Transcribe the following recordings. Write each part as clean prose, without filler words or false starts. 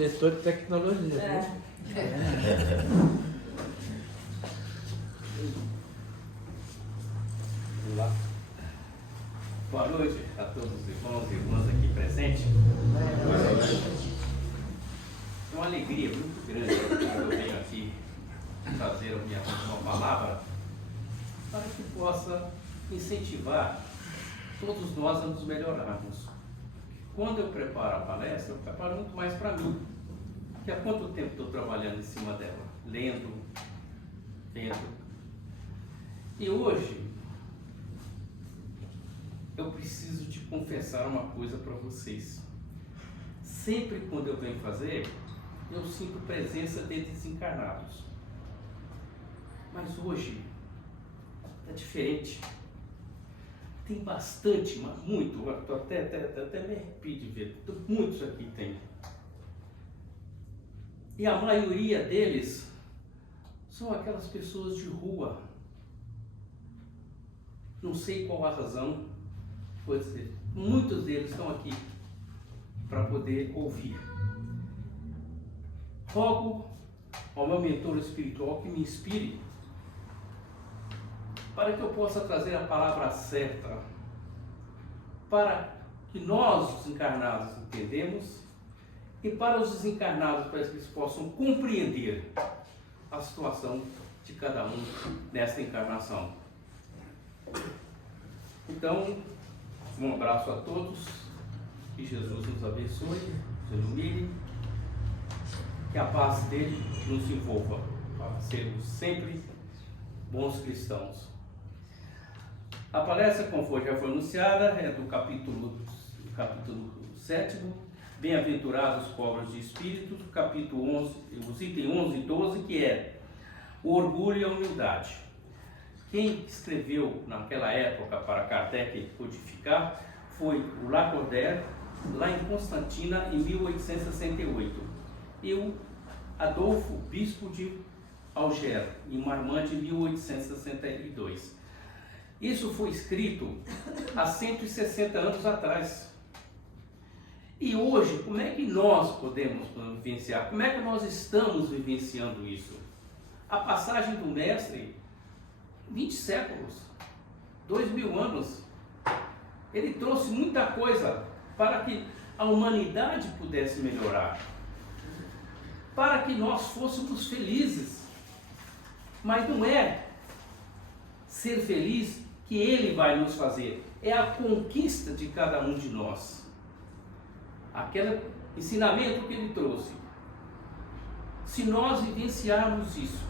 Setor de tecnologia. Né? Vamos lá. Boa noite a todos os irmãos e irmãs aqui presentes. É uma alegria muito grande quando eu venho aqui trazer uma palavra para que possa incentivar todos nós a nos melhorarmos. Quando eu preparo a palestra, eu preparo muito mais para mim. Porque há quanto tempo estou trabalhando em cima dela? Lendo, vendo. E hoje, eu preciso te confessar uma coisa para vocês. Sempre quando eu venho fazer, eu sinto presença de desencarnados. Mas hoje, é diferente. Tem bastante, mas muito, até me arrepio de ver, muitos aqui tem. E a maioria deles são aquelas pessoas de rua. Não sei qual a razão, pode ser. Muitos deles estão aqui para poder ouvir. Rogo ao meu mentor espiritual que me inspire para que eu possa trazer a palavra certa, para que nós, os encarnados, entendemos, e para os desencarnados, para que eles possam compreender a situação de cada um nesta encarnação. Então, um abraço a todos, que Jesus nos abençoe, nos ilumine, que a paz dele nos envolva, para sermos sempre bons cristãos. A palestra, conforme já foi anunciada, é do capítulo 7, Bem-aventurados os pobres de espírito, capítulo 11, os itens 11 e 12, que é o orgulho e a humildade. Quem escreveu naquela época para Kardec codificar foi o Lacordaire, lá em Constantina, em 1868, e o Adolfo, bispo de Alger, em Marmande, em 1862. Isso foi escrito há 160 anos atrás. E hoje, como é que nós podemos vivenciar? Como é que nós estamos vivenciando isso? A passagem do Mestre, 20 séculos, 2000 anos, ele trouxe muita coisa para que a humanidade pudesse melhorar, para que nós fôssemos felizes. Mas não é ser feliz que ele vai nos fazer, é a conquista de cada um de nós. Aquele ensinamento que ele trouxe. Se nós vivenciarmos isso,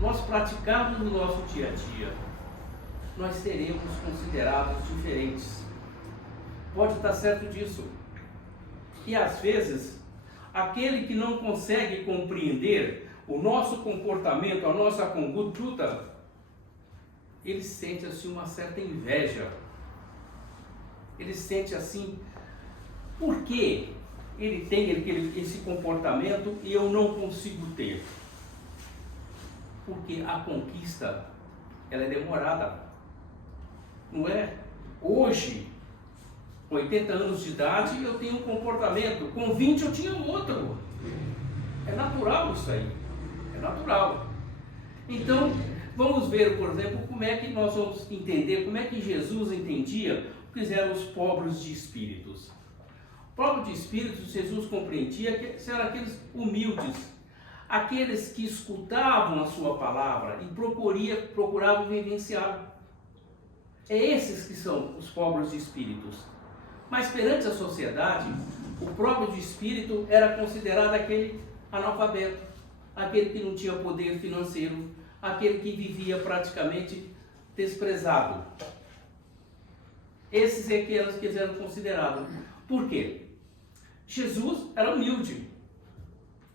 nós praticarmos no nosso dia a dia, nós seremos considerados diferentes. Pode estar certo disso. E às vezes, aquele que não consegue compreender o nosso comportamento, a nossa conduta, ele sente assim uma certa inveja. Ele sente assim, por que ele tem esse comportamento e eu não consigo ter? Porque a conquista, ela é demorada. Não é? Hoje, com 80 anos de idade, eu tenho um comportamento. Com 20 eu tinha outro. É natural isso aí. É natural. Então, vamos ver, por exemplo, como é que nós vamos entender, como é que Jesus entendia o que eram os pobres de espíritos. Pobre de espíritos, Jesus compreendia que eram aqueles humildes, aqueles que escutavam a sua palavra e procuravam vivenciá-la. É esses que são os pobres de espíritos. Mas perante a sociedade, o pobre de espírito era considerado aquele analfabeto, aquele que não tinha poder financeiro, aquele que vivia praticamente desprezado. Esses é que eram considerados. Por quê? Jesus era humilde.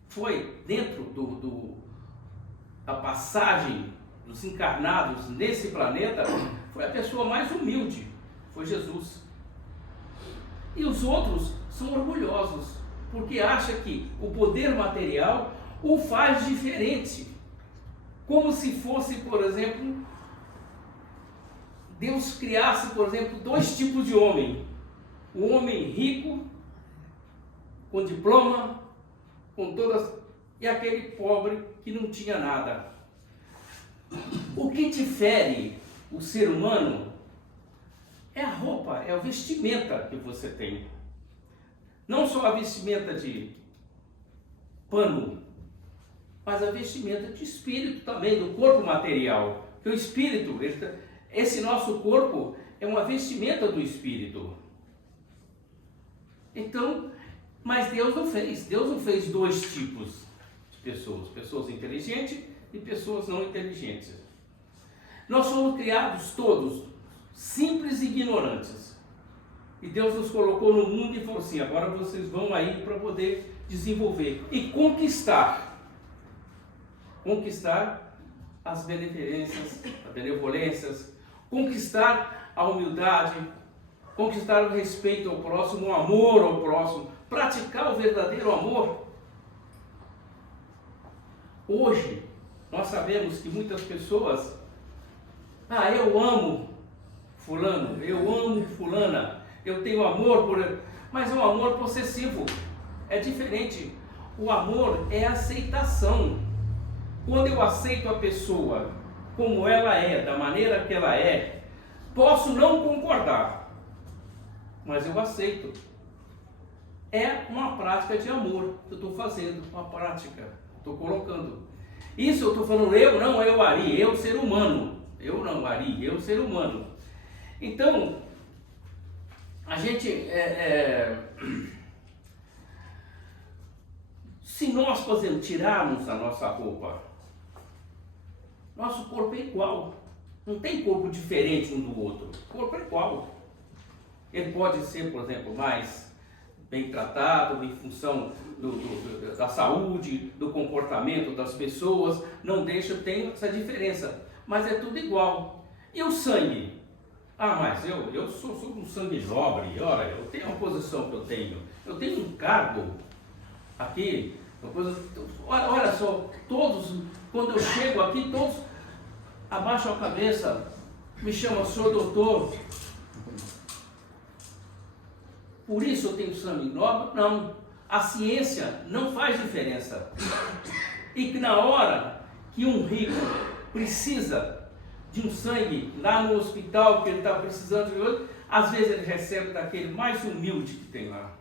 Foi dentro da passagem dos encarnados nesse planeta, foi a pessoa mais humilde, foi Jesus. E os outros são orgulhosos, porque acham que o poder material o faz diferente. Como se fosse, por exemplo, Deus criasse, por exemplo, dois tipos de homem. O homem rico, com diploma, com todas, e aquele pobre que não tinha nada. O que difere o ser humano é a roupa, é a vestimenta que você tem. Não só a vestimenta de pano, mas a vestimenta de espírito também, do corpo material. Porque o espírito, esse nosso corpo é uma vestimenta do espírito. Então, mas Deus não fez dois tipos de pessoas, pessoas inteligentes e pessoas não inteligentes. Nós somos criados todos simples e ignorantes. E Deus nos colocou no mundo e falou assim: agora vocês vão aí para poder desenvolver e conquistar as benevolências, conquistar a humildade, conquistar o respeito ao próximo, o amor ao próximo, praticar o verdadeiro amor. Hoje, nós sabemos que muitas pessoas, eu amo fulano, eu amo fulana, eu tenho amor por ele, mas é um amor possessivo, é diferente. O amor é aceitação. Quando eu aceito a pessoa como ela é, da maneira que ela é, posso não concordar, mas eu aceito. É uma prática de amor que eu estou fazendo, uma prática, estou colocando. Isso eu estou falando eu, Ari, eu ser humano. Eu não, Ari, eu ser humano. Então, a gente, se nós tirarmos a nossa roupa, nosso corpo é igual. Não tem corpo diferente um do outro. O corpo é igual. Ele pode ser, por exemplo, mais bem tratado em função da saúde, do comportamento das pessoas. Não deixa, tem essa diferença. Mas é tudo igual. E o sangue? Mas eu sou um sangue nobre. Olha, eu tenho uma posição que eu tenho. Eu tenho um cargo aqui. Olha só, todos, quando eu chego aqui, todos abaixam a cabeça, me chamam senhor doutor. Por isso eu tenho sangue nobre? Não. A ciência não faz diferença. E que na hora que um rico precisa de um sangue lá no hospital, que ele está precisando de outro, às vezes ele recebe daquele mais humilde que tem lá.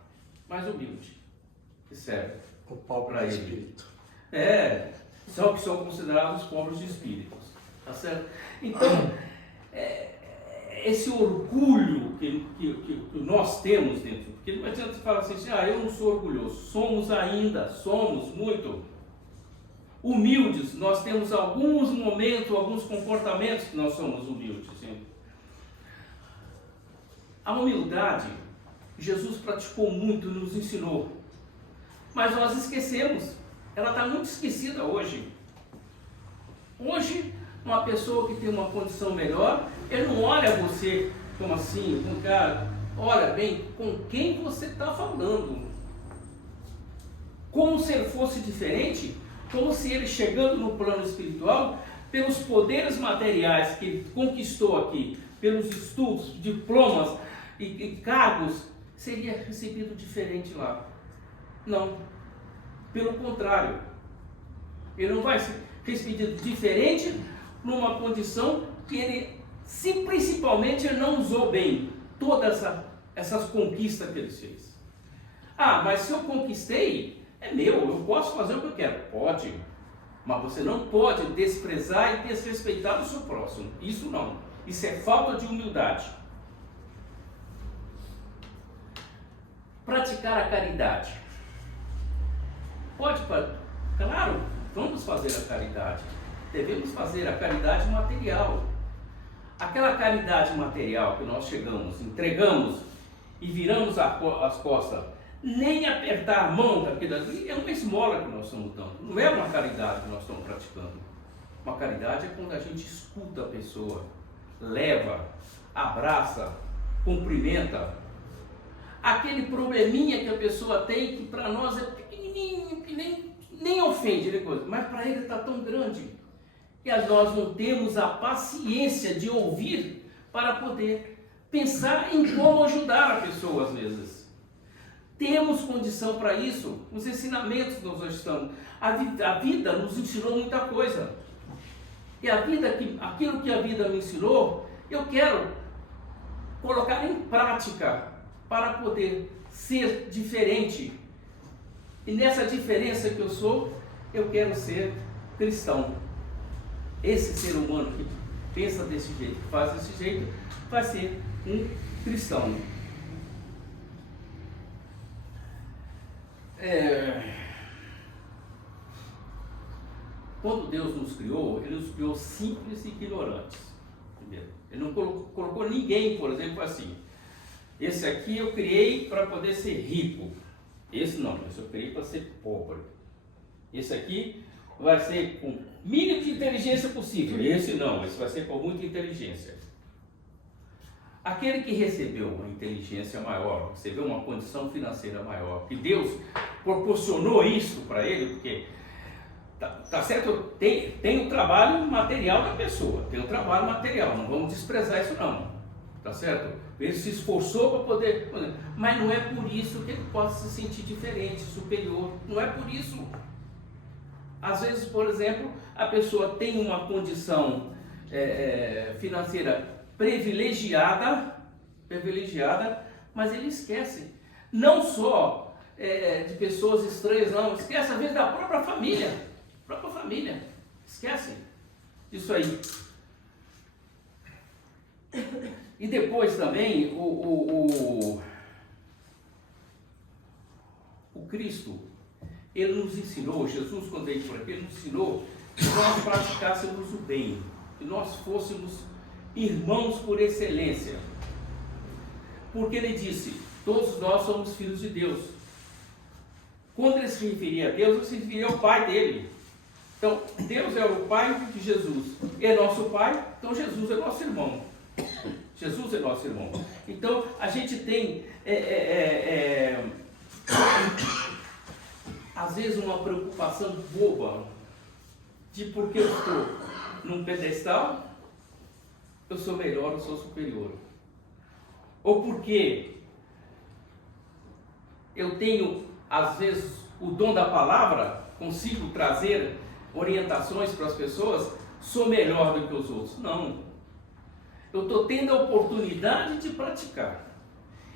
Mais humilde. Que serve. O pobre de espírito. São que são considerados pobres de espíritos. Tá certo? Então, esse orgulho que nós temos dentro, porque não adianta você falar assim, eu não sou orgulhoso. Somos muito humildes. Nós temos alguns momentos, alguns comportamentos que nós somos humildes. Sim? A humildade, Jesus praticou muito, nos ensinou. Mas nós esquecemos. Ela está muito esquecida hoje. Hoje, uma pessoa que tem uma condição melhor, ele não olha você como assim, com cara, olha bem com quem você está falando. Como se ele fosse diferente, como se ele chegando no plano espiritual, pelos poderes materiais que ele conquistou aqui, pelos estudos, diplomas e cargos, seria recebido diferente lá. Não. Pelo contrário. Ele não vai ser recebido diferente numa condição que ele, principalmente, ele não usou bem todas essas conquistas que ele fez. Mas se eu conquistei, é meu, eu posso fazer o que eu quero. Pode. Mas você não pode desprezar e desrespeitar o seu próximo. Isso não. Isso é falta de humildade. Praticar a caridade. Claro, vamos fazer a caridade. Devemos fazer a caridade material. Aquela caridade material que nós chegamos, entregamos e viramos as costas, nem apertar a mão daquilo ali, é uma esmola que nós estamos dando. Não é uma caridade que nós estamos praticando. Uma caridade é quando a gente escuta a pessoa, leva, abraça, cumprimenta. Aquele probleminha que a pessoa tem, que para nós é pequenininho, que nem ofende, mas para ele está tão grande, que nós não temos a paciência de ouvir para poder pensar em como ajudar a pessoa às vezes. temos condição para isso. Os ensinamentos que nós hoje estamos. A vida nos ensinou muita coisa. E aquilo que a vida me ensinou, eu quero colocar em prática para poder ser diferente. E nessa diferença que eu sou, eu quero ser cristão. Esse ser humano que pensa desse jeito, que faz desse jeito, vai ser um cristão. Quando Deus nos criou, Ele nos criou simples e ignorantes. Primeiro. Ele não colocou ninguém, por exemplo, assim. Esse aqui eu criei para poder ser rico. Esse não, esse eu criei para ser pobre. Esse aqui vai ser com mínimo de inteligência possível. Esse não, esse vai ser com muita inteligência. Aquele que recebeu uma inteligência maior, recebeu uma condição financeira maior, que Deus proporcionou isso para ele, porque tá certo, tem o trabalho material da pessoa, tem o trabalho material, não vamos desprezar isso não, tá certo? Ele se esforçou para poder, mas não é por isso que ele pode se sentir diferente, superior, não é por isso. Às vezes, por exemplo, a pessoa tem uma condição financeira privilegiada, mas ele esquece, não só de pessoas estranhas, não, esquece às vezes da própria família, esquece isso aí. E depois também o Cristo, Ele nos ensinou, Jesus quando veio por aqui, Ele nos ensinou que nós praticássemos o bem, que nós fôssemos irmãos por excelência, porque Ele disse, todos nós somos filhos de Deus. Quando Ele se referia a Deus, Ele se referia ao Pai dele. Então, Deus é o Pai de Jesus, é nosso Pai, então Jesus é nosso irmão. Jesus é nosso irmão. Então, a gente tem, às vezes, uma preocupação boba de porque eu estou num pedestal, eu sou melhor, eu sou superior. Ou porque eu tenho, às vezes, o dom da palavra, consigo trazer orientações para as pessoas, sou melhor do que os outros. Não. Eu estou tendo a oportunidade de praticar.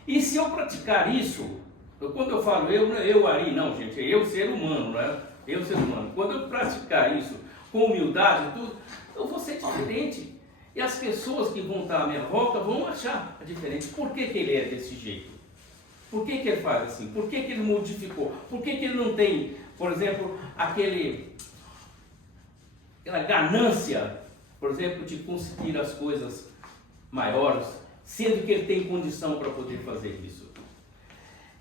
E se eu praticar isso, quando eu falo eu Ari, não gente, é eu ser humano, não é? Eu ser humano. Quando eu praticar isso com humildade e tudo, eu vou ser diferente. E as pessoas que vão estar à minha volta vão achar diferente. Por que ele é desse jeito? Por que ele faz assim? Por que ele modificou? Por que ele não tem, por exemplo, aquela ganância, por exemplo, de conseguir as coisas maiores, sendo que ele tem condição para poder fazer isso?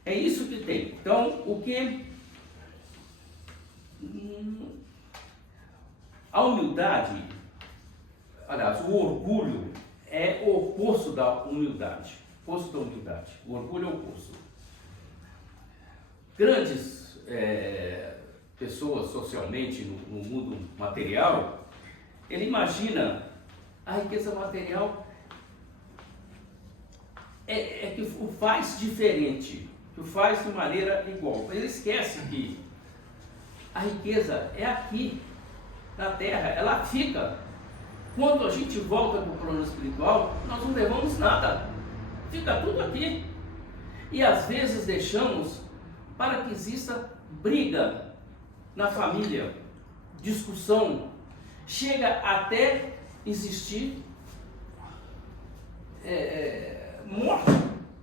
É isso que tem. Então, o que? A humildade, aliás, o orgulho é o oposto da humildade. O oposto da humildade. O orgulho é o oposto. Grandes pessoas socialmente no mundo material, ele imagina a riqueza material que o faz diferente, que o faz de maneira igual. Ele esquece que a riqueza é aqui, na terra, ela fica. Quando a gente volta para o plano espiritual, nós não levamos nada, fica tudo aqui. E às vezes deixamos para que exista briga na família, discussão, chega até existir morte.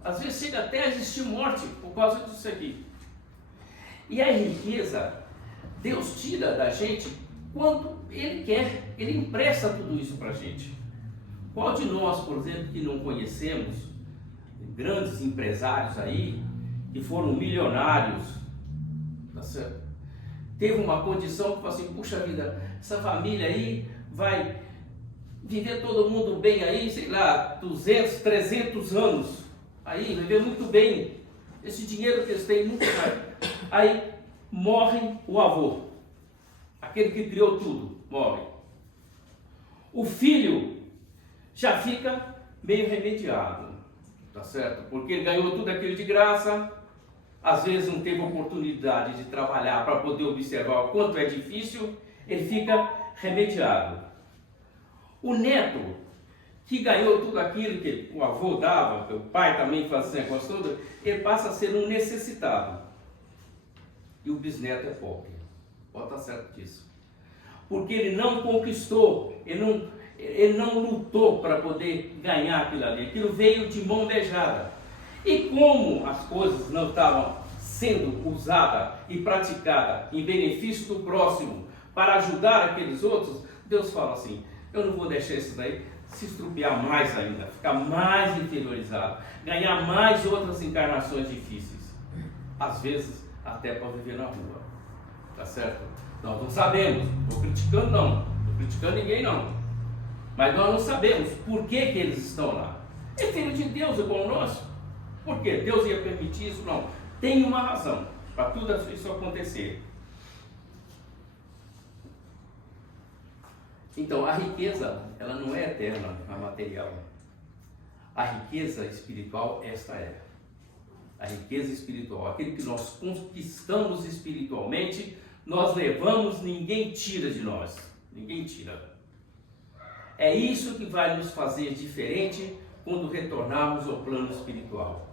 Às vezes chega até a existir morte por causa disso aqui. E a riqueza, Deus tira da gente quando Ele quer, Ele empresta tudo isso para a gente. Qual de nós, por exemplo, que não conhecemos grandes empresários aí, que foram milionários, tá certo? Teve uma condição que falou assim, puxa vida, essa família aí vai viver todo mundo bem aí, sei lá, 200, 300 anos, aí viver muito bem, esse dinheiro que eles têm nunca vai. Aí morre o avô, aquele que criou tudo, morre. O filho já fica meio remediado, tá certo? Porque ele ganhou tudo aquilo de graça, às vezes não teve oportunidade de trabalhar para poder observar o quanto é difícil, ele fica remediado. O neto, que ganhou tudo aquilo que o avô dava, que o pai também fazia esse negócio todo, ele passa a ser um necessitado. E o bisneto é pobre. Pode estar certo disso. Porque ele não conquistou, ele não lutou para poder ganhar aquilo ali. Aquilo veio de mão beijada. E como as coisas não estavam sendo usadas e praticadas em benefício do próximo para ajudar aqueles outros, Deus fala assim, eu não vou deixar isso daí se estrupiar mais ainda, ficar mais interiorizado, ganhar mais outras encarnações difíceis. Às vezes, até para viver na rua. Tá certo? Nós não sabemos, estou criticando não, estou criticando ninguém não. Mas nós não sabemos por que eles estão lá. É filho de Deus, é como nós. Por quê? Deus ia permitir isso? Não. Tem uma razão para tudo isso acontecer. Então, a riqueza, ela não é eterna, a material. A riqueza espiritual, esta é. A riqueza espiritual, aquele que nós conquistamos espiritualmente, nós levamos, ninguém tira de nós. Ninguém tira. É isso que vai nos fazer diferente quando retornarmos ao plano espiritual.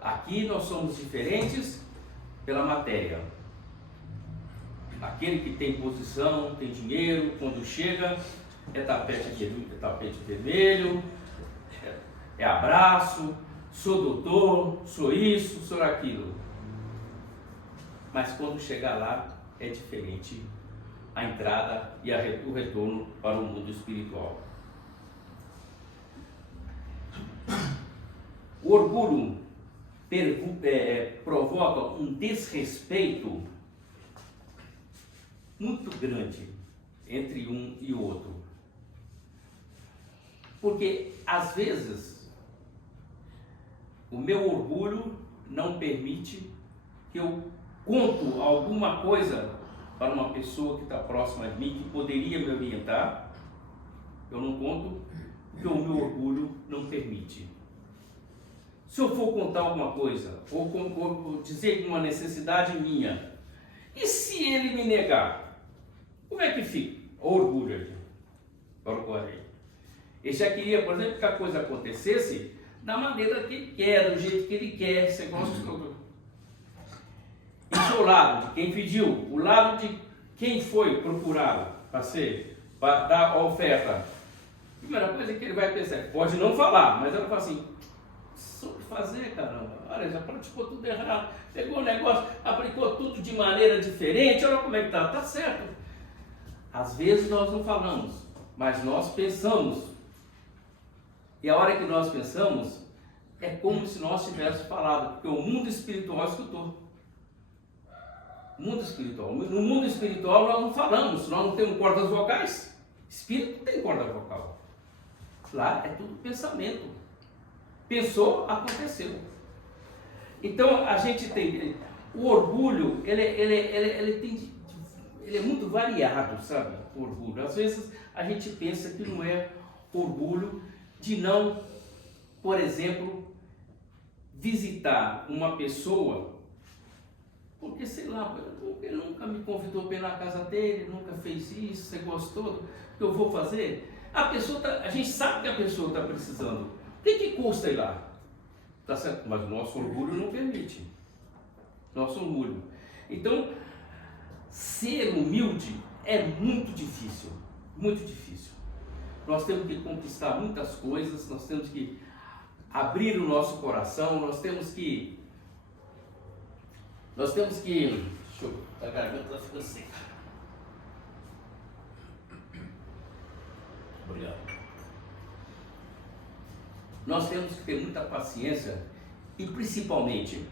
Aqui nós somos diferentes pela matéria. Aquele que tem posição, tem dinheiro, quando chega é tapete vermelho, é abraço, sou doutor, sou isso, sou aquilo. Mas quando chegar lá é diferente a entrada e o retorno para o mundo espiritual. O orgulho provoca um desrespeito muito grande entre um e o outro. Porque, às vezes, o meu orgulho não permite que eu conto alguma coisa para uma pessoa que está próxima de mim, que poderia me orientar. Eu não conto, porque o meu orgulho não permite. Se eu for contar alguma coisa, ou dizer uma necessidade minha, e se ele me negar? Como é que fica? O orgulho aqui. Ele já queria, por exemplo, que a coisa acontecesse da maneira que ele quer, do jeito que ele quer, você gosta de tudo. Isso é o lado de quem pediu, o lado de quem foi procurado para dar a oferta. A primeira coisa que ele vai pensar, pode não falar, mas ela fala assim, sobre fazer, caramba, olha, já praticou tudo errado, pegou o negócio, aplicou tudo de maneira diferente, olha como é que tá certo. Às vezes nós não falamos, mas nós pensamos. E a hora que nós pensamos, é como se nós tivéssemos falado, porque o mundo espiritual escutou. Mundo espiritual. No mundo espiritual nós não falamos, nós não temos cordas vocais. Espírito tem corda vocal. Lá é tudo pensamento. Pensou, aconteceu. Então a gente tem o orgulho, ele é muito variado, sabe? O orgulho. Às vezes a gente pensa que não é orgulho de não, por exemplo, visitar uma pessoa. Porque, sei lá, ele nunca me convidou para ir na casa dele, nunca fez isso, você gostou do que eu vou fazer? A gente sabe que a pessoa está precisando. O que custa ir lá? Tá certo? Mas o nosso orgulho não permite. Nosso orgulho. Então, ser humilde é muito difícil. Muito difícil. Nós temos que conquistar muitas coisas, nós temos que abrir o nosso coração, nós temos que... Deixa eu... A garganta está ficando seca. Obrigado. Nós temos que ter muita paciência e principalmente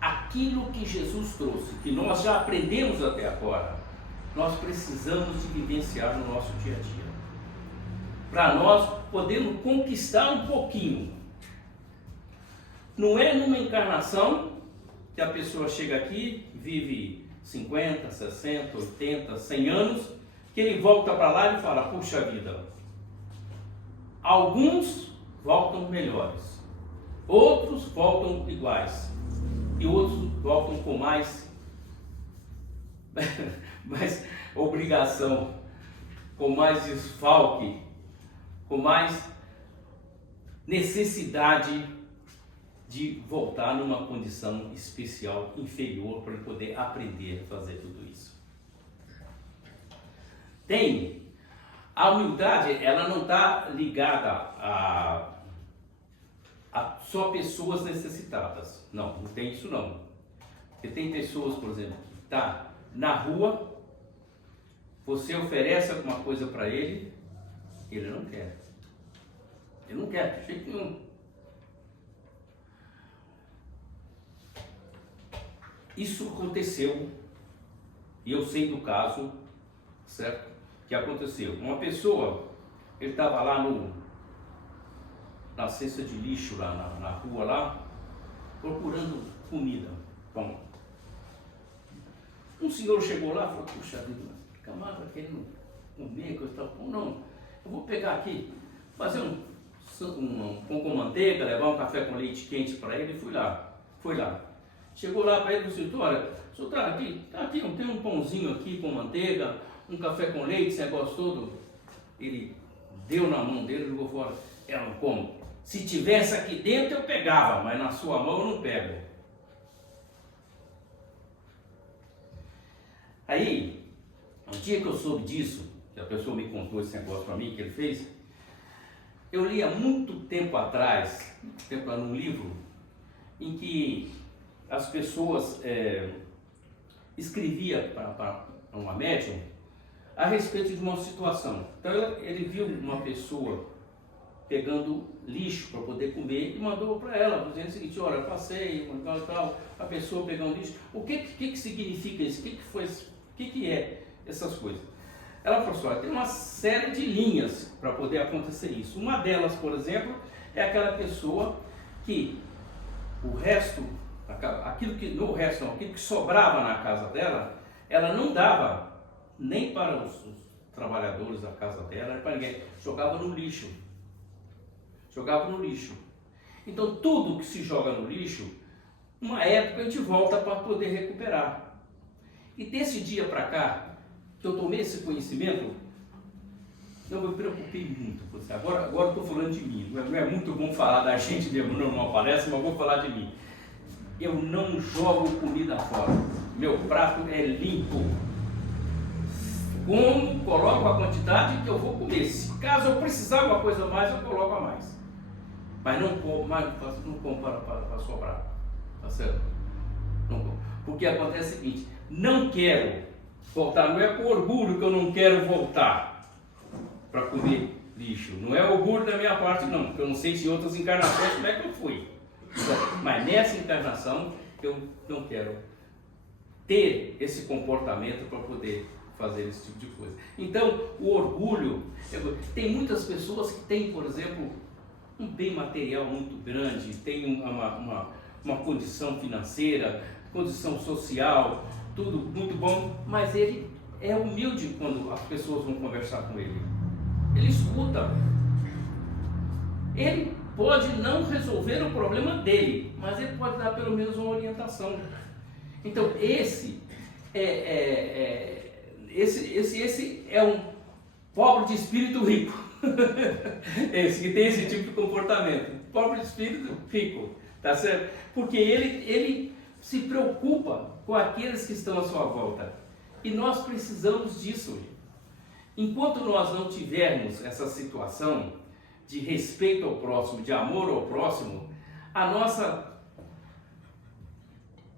aquilo que Jesus trouxe, que nós já aprendemos até agora, nós precisamos de vivenciar no nosso dia a dia. Para nós podermos conquistar um pouquinho. Não é numa encarnação que a pessoa chega aqui, vive 50, 60, 80, 100 anos, que ele volta para lá e fala, puxa vida, alguns voltam melhores, Outros voltam iguais e outros voltam com mais obrigação, com mais desfalque, com mais necessidade de voltar numa condição especial, inferior, para poder aprender a fazer tudo isso. A humildade, ela não está ligada a só pessoas necessitadas. Não tem isso não. Porque tem pessoas, por exemplo, que está na rua, você oferece alguma coisa para ele, ele não quer. Ele não quer, de jeito nenhum. Isso aconteceu, e eu sei do caso, certo? Que aconteceu. Uma pessoa, ele estava lá na cesta de lixo, lá na rua, lá, procurando comida. Bom, um senhor chegou lá e falou: puxa vida, camarada querendo comer, coisa e tal. Não, eu vou pegar aqui, fazer um pão com manteiga, levar um café com leite quente para ele, e fui lá. Chegou lá para ele e disse: olha, senhor, tá aqui, tem um pãozinho aqui com manteiga, um café com leite, esse negócio todo. Ele deu na mão dele e jogou fora. Eu não como. Se tivesse aqui dentro eu pegava, mas na sua mão eu não pego. Aí, um dia que eu soube disso, que a pessoa me contou esse negócio para mim, que ele fez, eu li há muito tempo atrás, num livro, em que as pessoas escreviam para uma médium a respeito de uma situação. Então ele viu uma pessoa pegando lixo para poder comer e mandou para ela, dizendo o seguinte: olha, eu passei, tal, a pessoa pegando lixo. O que significa isso? O que é essas coisas? Ela falou assim: olha, tem uma série de linhas para poder acontecer isso. Uma delas, por exemplo, é aquela pessoa que o resto, aquilo que sobrava na casa dela, ela não dava nem para os trabalhadores da casa dela, nem para ninguém, jogava no lixo. Então tudo que se joga no lixo, uma época a gente volta para poder recuperar. E desse dia para cá, que eu tomei esse conhecimento, eu me preocupei muito. Agora eu estou falando de mim, não é muito bom falar da gente, não aparece, mas eu vou falar de mim. Eu não jogo comida fora, meu prato é limpo. Como, coloco a quantidade que eu vou comer. Se caso eu precisar de uma coisa a mais, eu coloco a mais. Mas não como para sobrar, tá certo? Não, porque acontece o seguinte: não quero voltar, não é com orgulho que eu não quero voltar para comer lixo, não é orgulho da minha parte não, porque eu não sei se em outras encarnações como é que eu fui, mas nessa encarnação eu não quero ter esse comportamento para poder fazer esse tipo de coisa. Então o orgulho, tem muitas pessoas que têm, por exemplo, um bem material muito grande, tem uma condição financeira, condição social, tudo muito bom, mas ele é humilde quando as pessoas vão conversar com ele. Ele escuta. Ele pode não resolver o problema dele, mas ele pode dar pelo menos uma orientação. Então esse é um pobre de espírito rico. Esse que tem esse tipo de comportamento, pobre de espírito rico, tá certo? Porque ele se preocupa com aqueles que estão à sua volta, e nós precisamos disso. Enquanto nós não tivermos essa situação de respeito ao próximo, de amor ao próximo, a nossa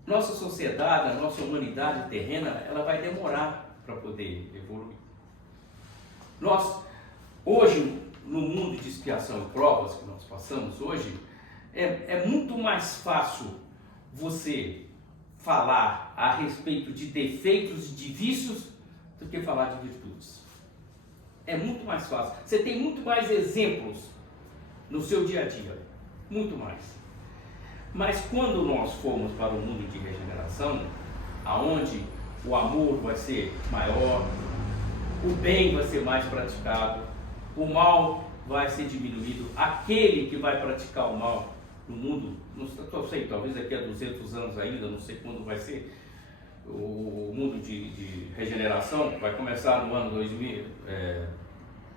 sociedade, a nossa humanidade terrena, ela vai demorar para poder evoluir. Nós, hoje, no mundo de expiação e provas que nós passamos hoje, é muito mais fácil você falar a respeito de defeitos e de vícios do que falar de virtudes. É muito mais fácil. Você tem muito mais exemplos no seu dia a dia, muito mais. Mas quando nós formos para o mundo de regeneração, aonde o amor vai ser maior, o bem vai ser mais praticado, o mal vai ser diminuído, aquele que vai praticar o mal no mundo, não sei, talvez daqui a 200 anos ainda, não sei quando vai ser, o mundo de regeneração vai começar no ano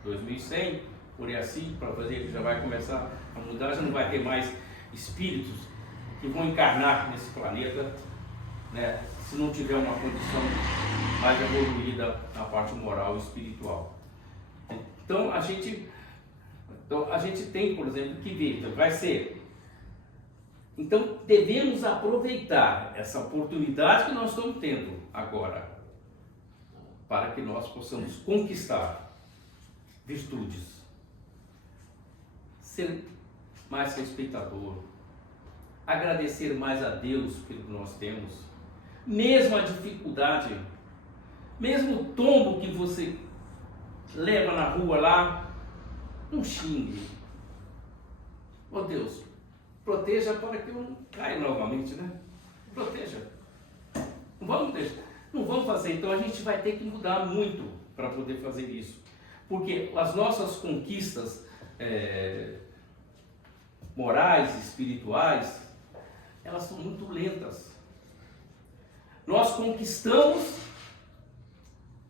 2100, por aí assim, para fazer, já vai começar a mudar, já não vai ter mais espíritos que vão encarnar nesse planeta, né, se não tiver uma condição mais evoluída na parte moral e espiritual. Então a gente tem, por exemplo, que ver, vai ser. Então devemos aproveitar essa oportunidade que nós estamos tendo agora, para que nós possamos conquistar virtudes, ser mais respeitador, agradecer mais a Deus pelo que nós temos, mesmo a dificuldade, mesmo o tombo que você leva na rua lá, não xingue. Oh Deus, proteja para que eu não caia novamente, né? Proteja. Não vamos fazer, então a gente vai ter que mudar muito para poder fazer isso. Porque as nossas conquistas morais, espirituais, elas são muito lentas. Nós conquistamos,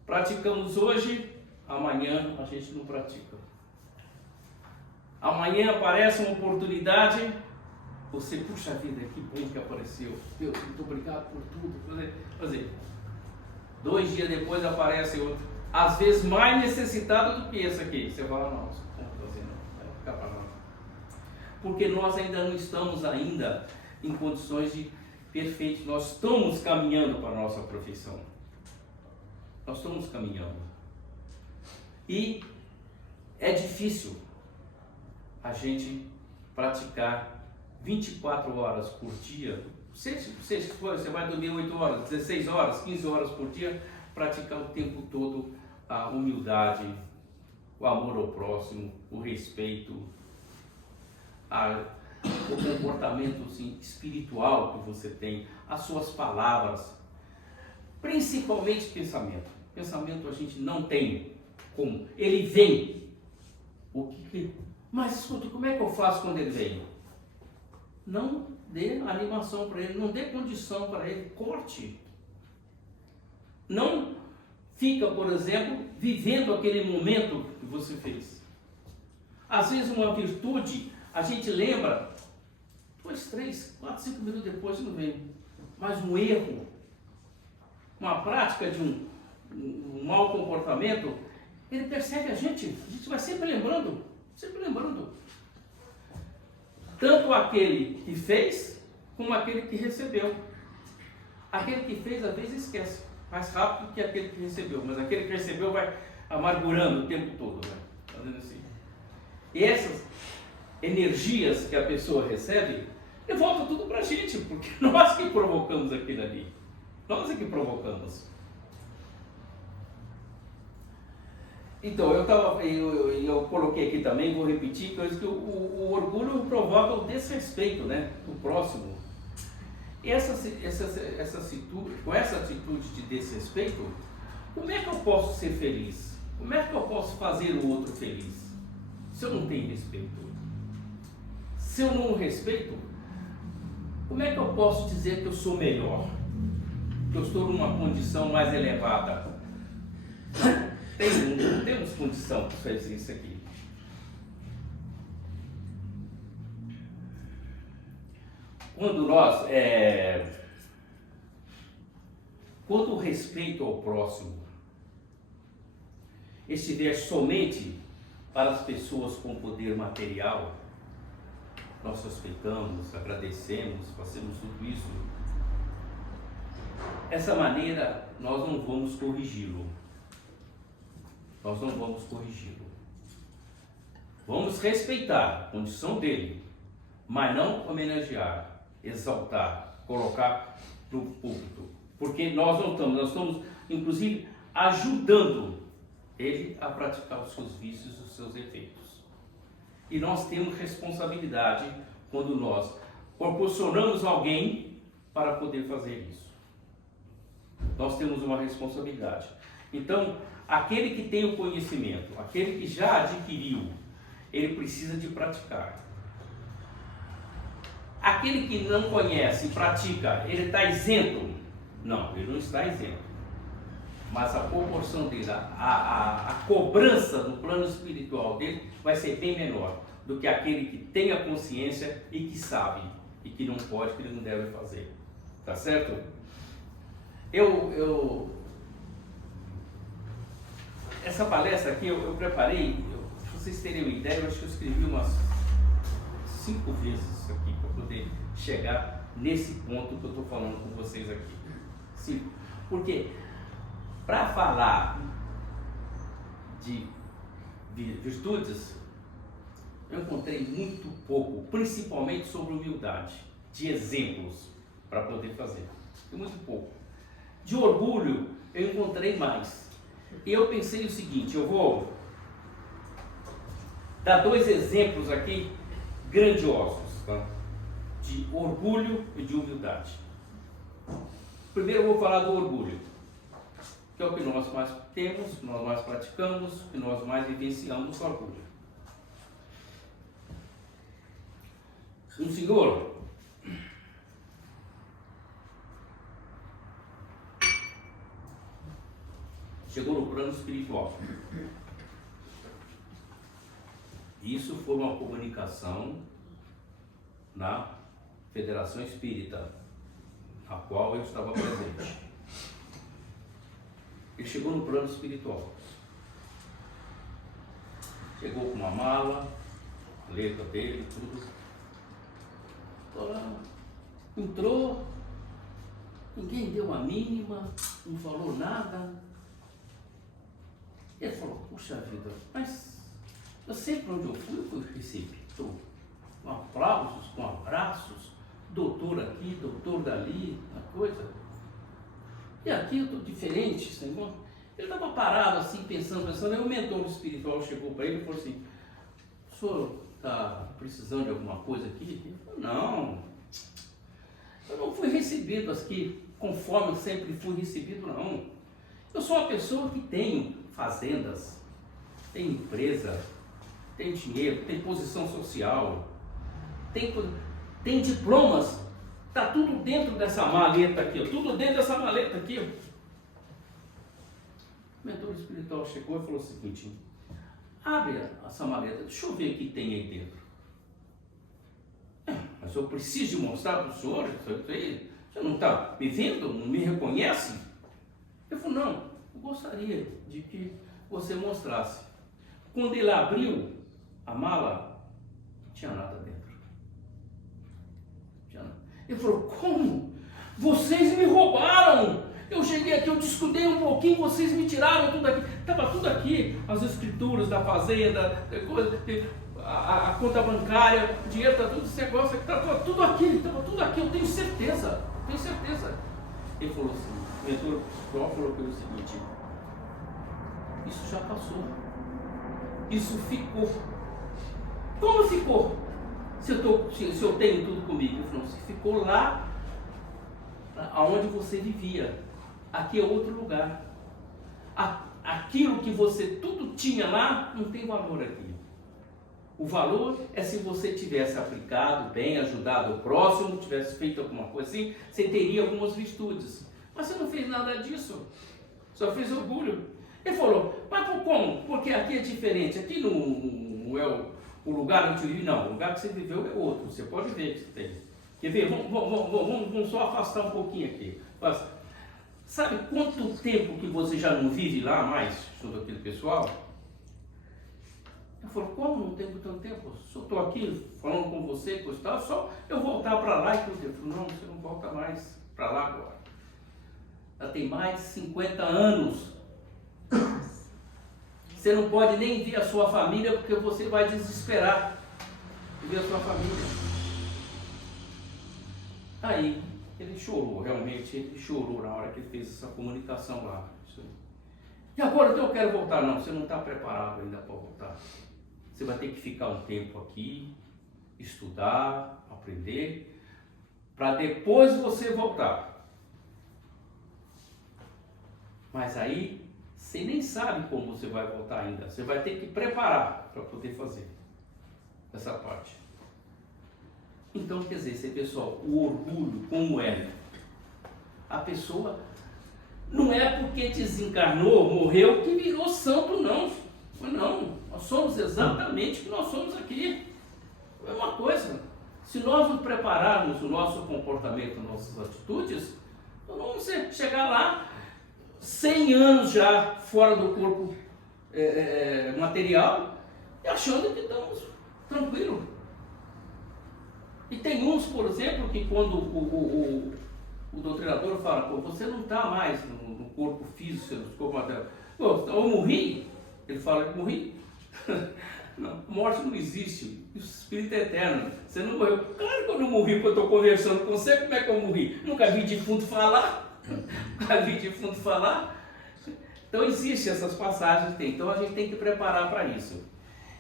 praticamos hoje, amanhã a gente não pratica. Amanhã aparece uma oportunidade, você, puxa vida, que bom que apareceu. Deus, muito obrigado por tudo. Fazer. 2 dias depois aparece outro, às vezes mais necessitado do que esse aqui. Você fala, não, não vou fazer não, vai ficar para nós. Porque nós ainda não estamos ainda em condições de perfeito. Nós estamos caminhando para a nossa profissão. Nós estamos caminhando. E é difícil a gente praticar 24 horas por dia. Você vai dormir 8 horas, 16 horas, 15 horas por dia, praticar o tempo todo a humildade, o amor ao próximo, o respeito, o comportamento assim, espiritual que você tem, as suas palavras, principalmente pensamento. Pensamento a gente não tem como, ele vem. Mas escuta, como é que eu faço quando ele vem? Não dê animação para ele, não dê condição para ele, corte. Não fica, por exemplo, vivendo aquele momento que você fez. Às vezes uma virtude, a gente lembra, 2, 3, 4, 5 minutos depois não vem. Mas um erro, uma prática de um mau comportamento, ele persegue a gente vai sempre lembrando. Tanto aquele que fez, como aquele que recebeu. Aquele que fez, às vezes, esquece. Mais rápido que aquele que recebeu. Mas aquele que recebeu vai amargurando o tempo todo. Né? Fazendo assim. E essas energias que a pessoa recebe, volta tudo para a gente. Porque nós que provocamos aquilo ali. Nós é que provocamos. Então, eu coloquei aqui também, vou repetir, que o orgulho provoca o desrespeito, né, do próximo. E com essa atitude de desrespeito, como é que eu posso ser feliz? Como é que eu posso fazer o outro feliz? Se eu não tenho respeito? Se eu não respeito, como é que eu posso dizer que eu sou melhor? Que eu estou numa condição mais elevada? Não temos condição de fazer isso aqui. Quando o respeito ao próximo estiver somente para as pessoas com poder material, nós respeitamos, agradecemos, fazemos tudo isso. Dessa maneira, nós não vamos corrigi-lo. Vamos respeitar a condição dele, mas não homenagear, exaltar, colocar no púlpito. Porque nós estamos inclusive ajudando ele a praticar os seus vícios e os seus efeitos. E nós temos responsabilidade quando nós proporcionamos alguém para poder fazer isso. Nós temos uma responsabilidade. Então, aquele que tem o conhecimento, aquele que já adquiriu, ele precisa de praticar. aquele que não conhece e pratica, ele está isento? Não, ele não está isento. Mas a proporção dele, a cobrança no plano espiritual dele vai ser bem menor do que aquele que tem a consciência e que sabe, e que não pode, que ele não deve fazer. Tá certo? Essa palestra aqui eu preparei, para vocês terem uma ideia, eu acho que eu escrevi umas 5 vezes isso aqui para poder chegar nesse ponto que eu estou falando com vocês aqui. 5. Porque para falar de virtudes, eu encontrei muito pouco, principalmente sobre humildade, de exemplos para poder fazer. Muito pouco. De orgulho, eu encontrei mais. E eu pensei o seguinte, eu vou dar 2 exemplos aqui grandiosos, tá? De orgulho e de humildade. Primeiro eu vou falar do orgulho, que é o que nós mais temos, que nós mais praticamos, que nós mais vivenciamos com orgulho. Um senhor chegou no plano espiritual. Isso foi uma comunicação na Federação Espírita, a qual eu estava presente. Ele chegou no plano espiritual. Chegou com uma mala, letra dele, tudo. Entrou, ninguém deu a mínima, não falou nada. Ele falou, puxa vida, mas eu sempre onde eu fui recebido com aplausos, com abraços, doutor aqui, doutor dali, uma coisa. E aqui eu estou diferente, Senhor. Ele estava parado assim, pensando, aí o mentor espiritual chegou para ele e falou assim, o senhor está precisando de alguma coisa aqui? Ele falou, não, eu não fui recebido aqui conforme eu sempre fui recebido, não. Eu sou uma pessoa que tem fazendas, tem empresa, tem dinheiro, tem posição social, tem diplomas, está tudo dentro dessa maleta aqui, ó, tudo dentro dessa maleta aqui. Ó. O mentor espiritual chegou e falou o seguinte, abre essa maleta, deixa eu ver o que tem aí dentro. Mas eu preciso mostrar para o senhor, você não está me vendo, não me reconhece? Ele falou, não, eu gostaria de que você mostrasse. Quando ele abriu a mala, não tinha nada dentro. Não tinha nada. Ele falou, como? Vocês me roubaram! Eu cheguei aqui, eu descuidei um pouquinho, vocês me tiraram tudo aqui. Estava tudo aqui, as escrituras da fazenda, a conta bancária, o dinheiro, está tudo esse negócio, estava tudo aqui, eu tenho certeza. Ele falou assim, o mentor espiritual falou pelo seguinte, isso já passou, isso ficou. Como ficou? Se eu tenho tudo comigo? Ele falou, se ficou lá aonde você vivia, aqui é outro lugar. Aquilo que você tudo tinha lá, não tem valor aqui. O valor é se você tivesse aplicado bem, ajudado o próximo, tivesse feito alguma coisa assim, você teria algumas virtudes. Mas você não fez nada disso, só fez orgulho. Ele falou, mas como? Porque aqui é diferente, aqui não é o lugar onde eu vivi, não, o lugar que você viveu é outro, você pode ver que você tem. Quer ver? Vamos só afastar um pouquinho aqui. Mas, sabe quanto tempo que você já não vive lá mais, junto aquele pessoal? Ele falou, como não tenho tanto tempo? Se eu estou aqui falando com você, coisa e tal, só eu voltar para lá e tudo. Ele falou, não, você não volta mais para lá agora. Já tem mais de 50 anos. Você não pode nem ver a sua família porque você vai desesperar de ver a sua família. Aí ele chorou, realmente, ele chorou na hora que ele fez essa comunicação lá. E agora então eu quero voltar? Não, você não está preparado ainda para voltar. Você vai ter que ficar um tempo aqui, estudar, aprender, para depois você voltar. Mas aí você nem sabe como você vai voltar ainda. Você vai ter que preparar para poder fazer essa parte. Então, quer dizer, esse pessoal, o orgulho, como é? A pessoa não é porque desencarnou, morreu, que virou santo, não. Não, nós somos exatamente o que nós somos aqui. É uma coisa, se nós nos prepararmos o nosso comportamento, nossas atitudes, nós vamos chegar lá, 100 anos já fora do corpo material, e achando que estamos tranquilos. E tem uns, por exemplo, que quando o doutrinador fala, pô, você não está mais no corpo físico, no corpo material. Pô, então eu morri. Ele fala que morri. Não, morte não existe. O espírito é eterno. Você não morreu. Claro que eu não morri porque eu estou conversando com você. Como é que eu morri? Nunca vi defunto falar. Nunca vi defunto falar. Então existem essas passagens. Então a gente tem que preparar para isso.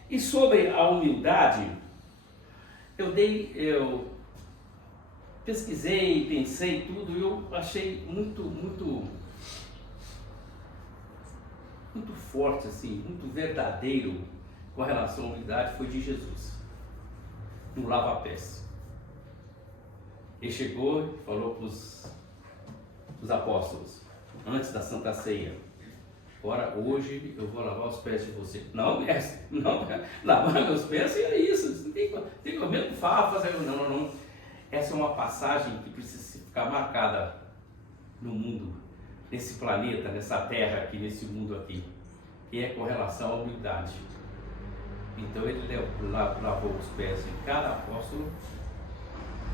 E sobre a humildade, eu pesquisei, pensei tudo, e eu achei muito forte, assim, muito verdadeiro com relação à humildade, foi de Jesus, no lava-pés. Ele chegou e falou para os apóstolos, antes da Santa Ceia: agora, hoje eu vou lavar os pés de você. Não, mestre, não, lavar meus pés é isso, tem que mesmo fazer. Não. Essa é uma passagem que precisa ficar marcada no mundo, nesse planeta, nessa terra aqui, nesse mundo aqui, que é com relação à humildade. Então ele lavou os pés de cada apóstolo,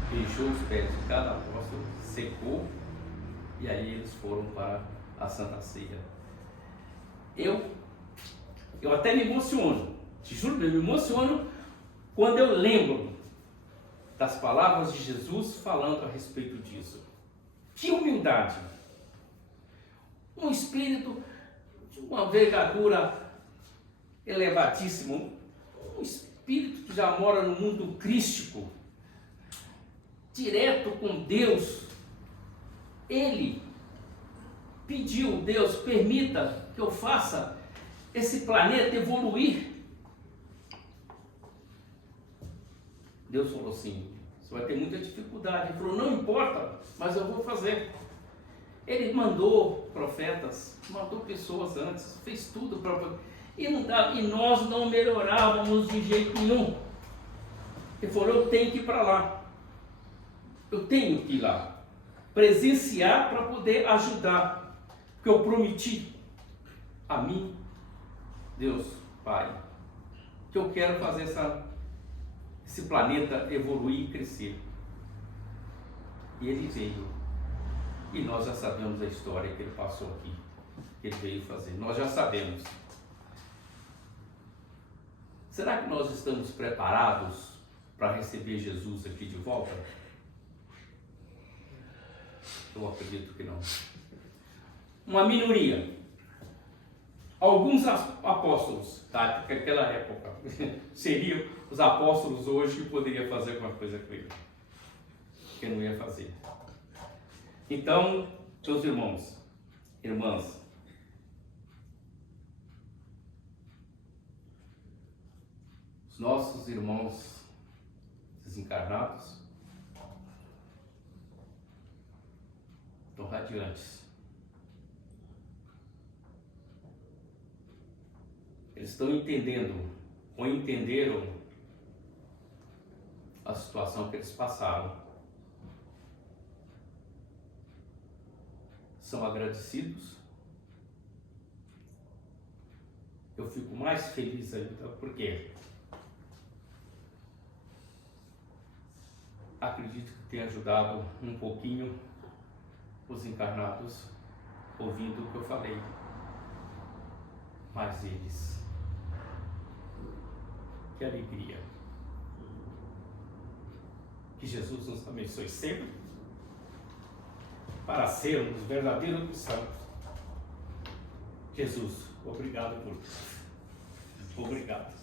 beijou os pés de cada apóstolo, secou, e aí eles foram para a Santa Ceia. Eu até me emociono, te juro, eu me emociono quando eu lembro das palavras de Jesus falando a respeito disso. Que humildade! Um espírito de uma envergadura elevadíssima, um espírito que já mora no mundo crístico, direto com Deus. Ele pediu: Deus, permita que eu faça esse planeta evoluir. Deus falou assim: você vai ter muita dificuldade. Ele falou: não importa, mas eu vou fazer. Ele mandou profetas, mandou pessoas antes, fez tudo para... E nós não melhorávamos de jeito nenhum. Ele falou: eu tenho que ir para lá. Eu tenho que ir lá. Presenciar para poder ajudar. Porque eu prometi a mim, Deus Pai, que eu quero fazer esse planeta evoluir e crescer. E ele veio. E nós já sabemos a história que ele passou aqui, que ele veio fazer. Nós já sabemos. Será que nós estamos preparados para receber Jesus aqui de volta? Eu acredito que não. Uma minoria. Alguns apóstolos, tá? Naquela época, seriam os apóstolos hoje que poderiam fazer alguma coisa com ele. Que não ia fazer. Então, meus irmãos, irmãs, os nossos irmãos desencarnados estão radiantes. Eles estão entendendo, ou entenderam a situação que eles passaram. São agradecidos. Eu fico mais feliz ainda, porque acredito que tenha ajudado um pouquinho os encarnados ouvindo o que eu falei. Mas eles, que alegria. Que Jesus nos abençoe sempre, para sermos verdadeiros santos. Jesus, obrigado por tudo. Obrigado.